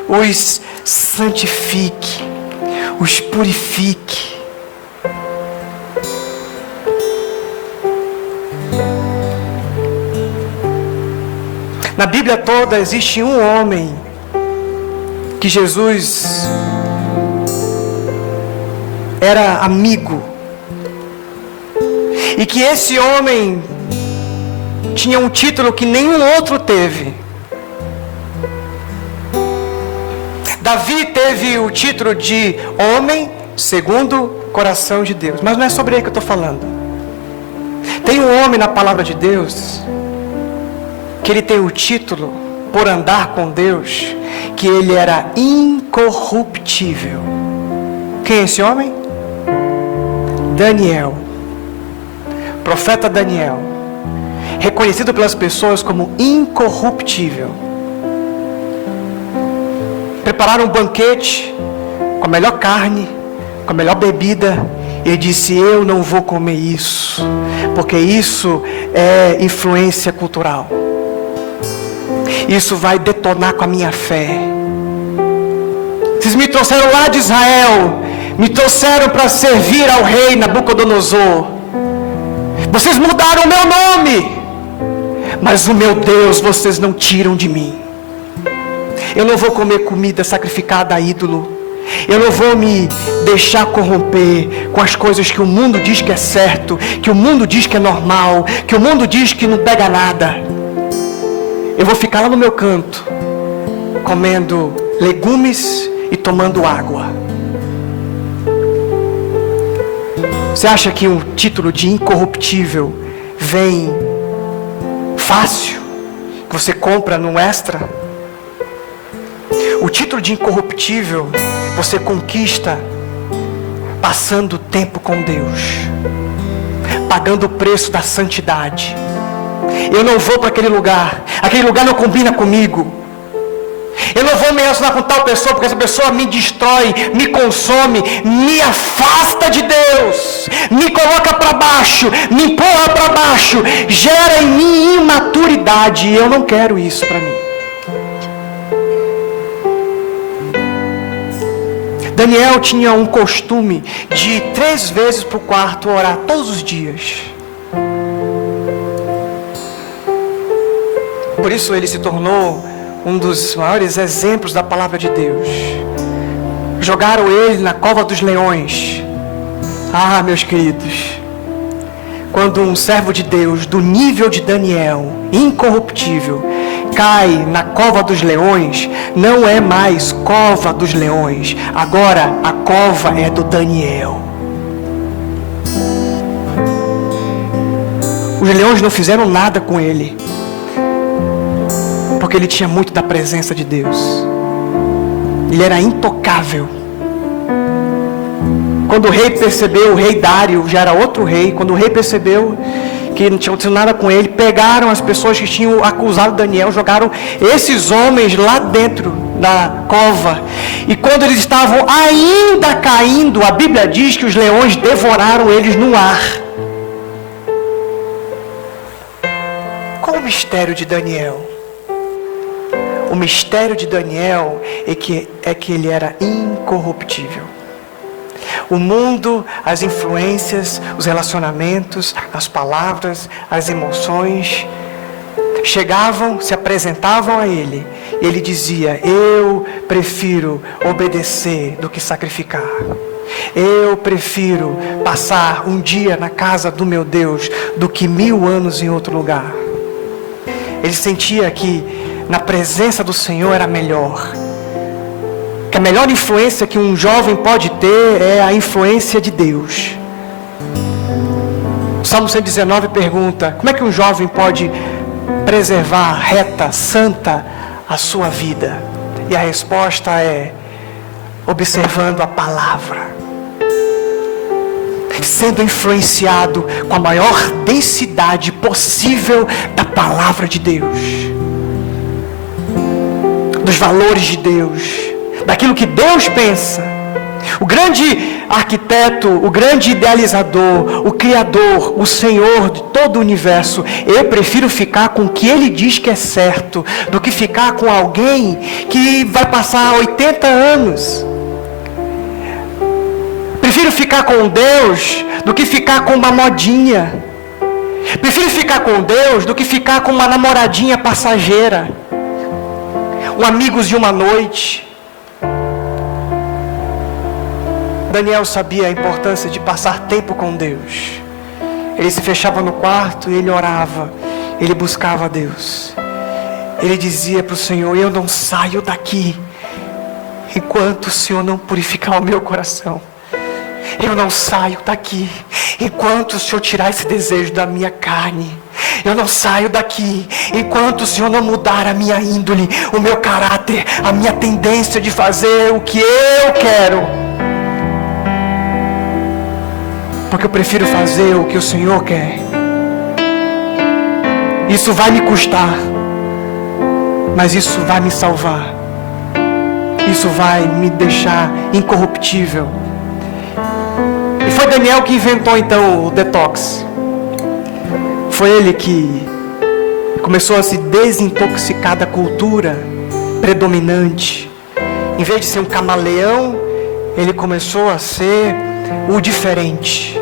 os santifique, os purifique. Na Bíblia toda existe um homem que Jesus era amigo, e que esse homem tinha um título que nenhum outro teve. Davi teve o título de homem segundo o coração de Deus, mas não é sobre ele que eu estou falando. Tem um homem na palavra de Deus que ele tem o título, por andar com Deus, que ele era incorruptível. Quem é esse homem? Daniel, profeta Daniel, reconhecido pelas pessoas como incorruptível. Prepararam um banquete com a melhor carne, com a melhor bebida. Ele disse: eu não vou comer isso, porque isso é influência cultural. Isso vai detonar com a minha fé. Vocês me trouxeram lá de Israel, me trouxeram para servir ao rei Nabucodonosor. Vocês mudaram o meu nome, mas o meu Deus vocês não tiram de mim. Eu não vou comer comida sacrificada a ídolo. Eu não vou me deixar corromper com as coisas que o mundo diz que é certo, que o mundo diz que é normal, que o mundo diz que não pega nada. Eu vou ficar lá no meu canto, comendo legumes e tomando água. Você acha que um título de incorruptível vem fácil, que você compra num Extra? O título de incorruptível você conquista passando tempo com Deus, pagando o preço da santidade. Eu não vou para aquele lugar não combina comigo. Eu não vou me relacionar com tal pessoa, porque essa pessoa me destrói, me consome, me afasta de Deus, me coloca para baixo, me empurra para baixo, gera em mim imaturidade, e eu não quero isso para mim. Daniel tinha um costume de ir 3 vezes para o quarto orar todos os dias. Por isso ele se tornou um dos maiores exemplos da palavra de Deus. Jogaram ele na cova dos leões. Ah, meus queridos, quando um servo de Deus do nível de Daniel, incorruptível, cai na cova dos leões, não é mais cova dos leões, agora a cova é do Daniel. Os leões não fizeram nada com ele, porque ele tinha muito da presença de Deus. Ele era intocável. Quando o rei percebeu, o rei Dário já era outro rei, quando o rei percebeu que não tinha acontecido nada com ele, pegaram as pessoas que tinham acusado Daniel, jogaram esses homens lá dentro da cova, e quando eles estavam ainda caindo, a Bíblia diz que os leões devoraram eles no ar. Qual o mistério de Daniel? O mistério de Daniel é que ele era incorruptível. O mundo, as influências, os relacionamentos, as palavras, as emoções chegavam, se apresentavam a ele, e ele dizia: eu prefiro obedecer do que sacrificar. Eu prefiro passar um dia na casa do meu Deus do que 1000 anos em outro lugar. Ele sentia que na presença do Senhor era melhor. Que a melhor influência que um jovem pode ter é a influência de Deus. O Salmo 119 pergunta: como é que um jovem pode preservar reta, santa a sua vida? E a resposta é: observando a palavra, sendo influenciado com a maior densidade possível da palavra de Deus, dos valores de Deus, daquilo que Deus pensa. O grande arquiteto, o grande idealizador, o Criador, o Senhor de todo o universo. Eu prefiro ficar com o que Ele diz que é certo, do que ficar com alguém que vai passar 80 anos. Prefiro ficar com Deus do que ficar com uma modinha. Prefiro ficar com Deus do que ficar com uma namoradinha passageira, um amigos de uma noite. Daniel sabia a importância de passar tempo com Deus. Ele se fechava no quarto e ele orava, ele buscava a Deus. Ele dizia para o Senhor: eu não saio daqui enquanto o Senhor não purificar o meu coração. Eu não saio daqui enquanto o Senhor tirar esse desejo da minha carne. Eu não saio daqui enquanto o Senhor não mudar a minha índole, o meu caráter, a minha tendência de fazer o que eu quero. Porque eu prefiro fazer o que o Senhor quer. Isso vai me custar, mas isso vai me salvar. isso vai me deixar incorruptível. E foi Daniel que inventou então o detox. Foi ele que começou a se desintoxicar da cultura predominante. Em vez de ser um camaleão, ele começou a ser o diferente,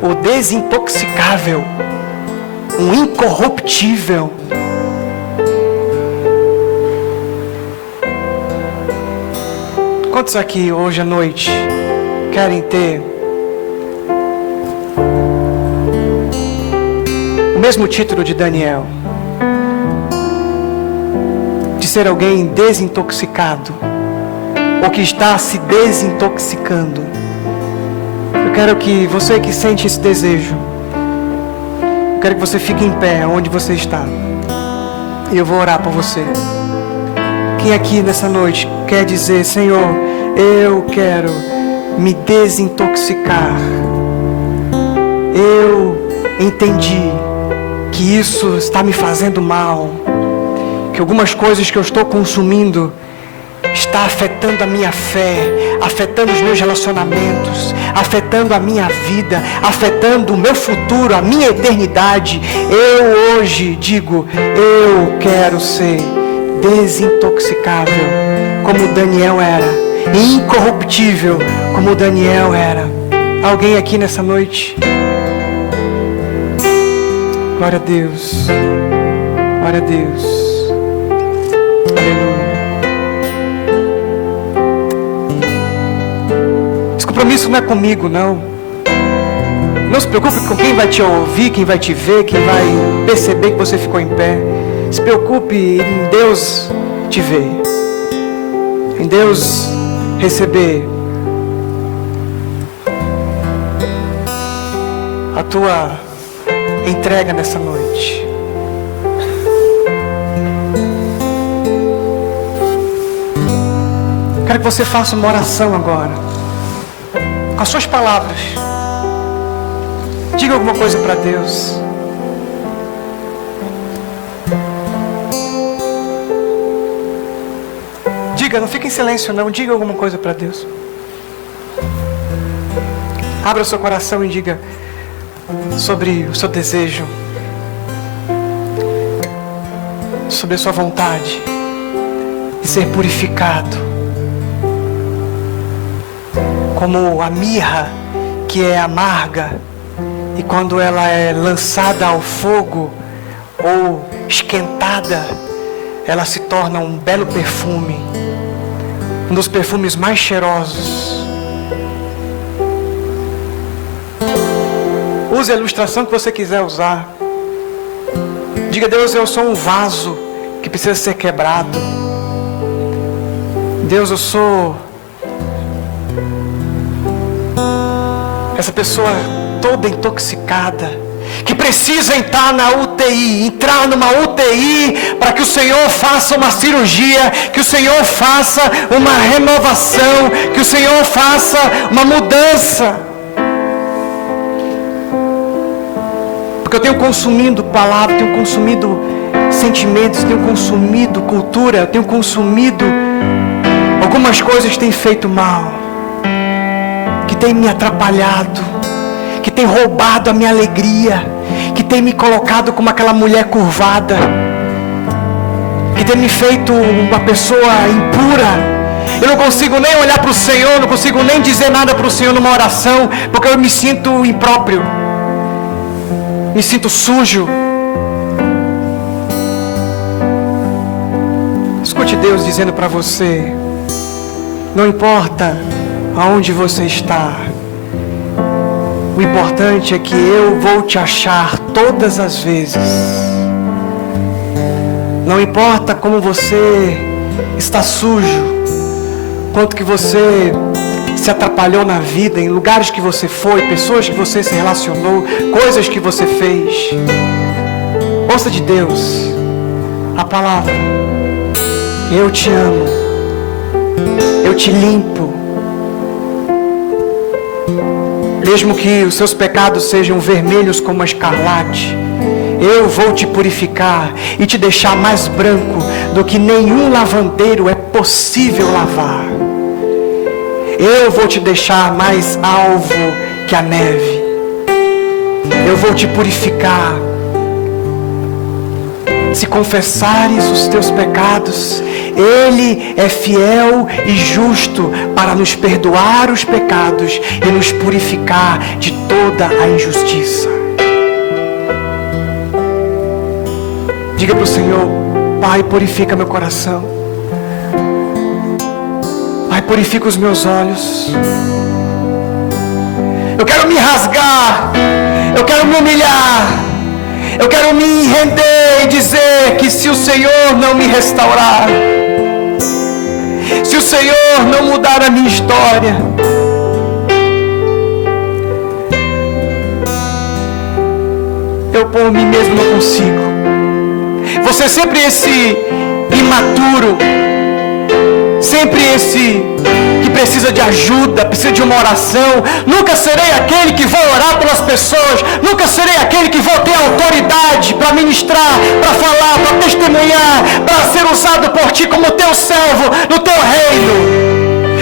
o desintoxicável, um incorruptível. Quantos aqui hoje à noite querem ter o mesmo título de Daniel, de ser alguém desintoxicado, ou que está se desintoxicando? Eu quero que você que sente esse desejo, eu quero que você fique em pé onde você está, e eu vou orar por você. Quem aqui nessa noite quer dizer: Senhor, eu quero me desintoxicar, eu entendi que isso está me fazendo mal, que algumas coisas que eu estou consumindo está afetando a minha fé, afetando os meus relacionamentos, afetando a minha vida, afetando o meu futuro, a minha eternidade. Eu hoje digo: eu quero ser desintoxicável como Daniel era, incorruptível como Daniel era. Alguém aqui nessa noite? Glória a Deus, glória a Deus, aleluia. Esse compromisso não é comigo, não. Não se preocupe com quem vai te ouvir, quem vai te ver, quem vai perceber que você ficou em pé. Se preocupe em Deus te ver, em Deus receber a tua entrega nessa noite. Quero que você faça uma oração agora, com as suas palavras. Diga alguma coisa para Deus. Diga, não fique em silêncio não, diga alguma coisa para Deus. Abra o seu coração e diga sobre o seu desejo, sobre a sua vontade de ser purificado, como a mirra que é amarga, e quando ela é lançada ao fogo ou esquentada, ela se torna um belo perfume, um dos perfumes mais cheirosos. Use a ilustração que você quiser usar. Diga: Deus, eu sou um vaso que precisa ser quebrado. Deus, eu sou essa pessoa toda intoxicada, que precisa entrar numa UTI, para que o Senhor faça uma cirurgia, que o Senhor faça uma renovação, que o Senhor faça uma mudança. Porque eu tenho consumido palavra, tenho consumido sentimentos, tenho consumido cultura, eu tenho consumido algumas coisas que têm feito mal, que têm me atrapalhado, que têm roubado a minha alegria, que têm me colocado como aquela mulher curvada, que têm me feito uma pessoa impura. Eu não consigo nem olhar para o Senhor, não consigo nem dizer nada para o Senhor numa oração, porque eu me sinto impróprio, me sinto sujo. Escute Deus dizendo para você: não importa aonde você está, o importante é que eu vou te achar todas as vezes. Não importa como você está sujo, quanto que você se atrapalhou na vida, em lugares que você foi, pessoas que você se relacionou, coisas que você fez. Ouça de Deus a palavra: eu te amo, eu te limpo. Mesmo que os seus pecados sejam vermelhos como a escarlate, eu vou te purificar e te deixar mais branco do que nenhum lavandeiro é impossível lavar. Eu vou te deixar mais alvo que a neve. Eu vou te purificar. Se confessares os teus pecados, Ele é fiel e justo para nos perdoar os pecados e nos purificar de toda a injustiça. Diga para o Senhor: Pai, purifica meu coração. Pai, purifica os meus olhos. Eu quero me rasgar. Eu quero me humilhar. Eu quero me render e dizer que se o Senhor não me restaurar, se o Senhor não mudar a minha história, eu por mim mesmo não consigo. Você sempre esse imaturo, sempre esse que precisa de ajuda, precisa de uma oração. Nunca serei aquele que vou orar pelas pessoas, nunca serei aquele que vou ter autoridade para ministrar, para falar, para testemunhar, para ser usado por ti como teu servo no teu reino.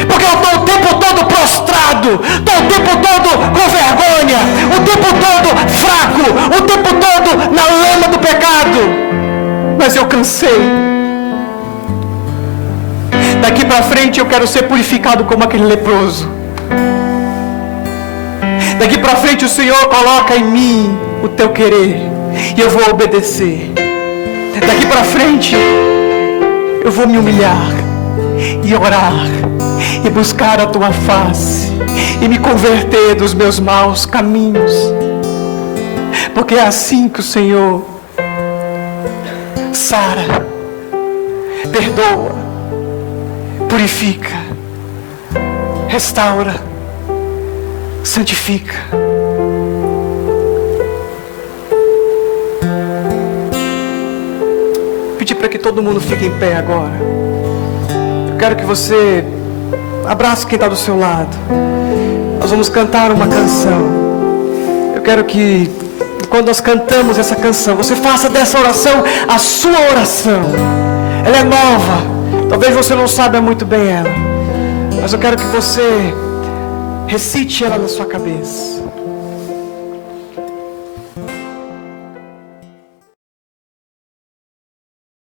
Porque eu estou o tempo todo prostrado, estou o tempo todo com vergonha, o tempo todo fraco, o tempo todo na lama do pecado. Mas eu cansei. Daqui para frente eu quero ser purificado como aquele leproso. Daqui para frente o Senhor coloca em mim o teu querer e eu vou obedecer. Daqui para frente eu vou me humilhar e orar e buscar a tua face e me converter dos meus maus caminhos. Porque é assim que o Senhor sara, perdoa, purifica, restaura, santifica. Pedir para que todo mundo fique em pé agora. Eu quero que você abrace quem está do seu lado. Nós vamos cantar uma canção. Eu quero que quando nós cantamos essa canção, você faça dessa oração a sua oração. Ela é nova. Talvez você não saiba muito bem ela, mas eu quero que você recite ela na sua cabeça.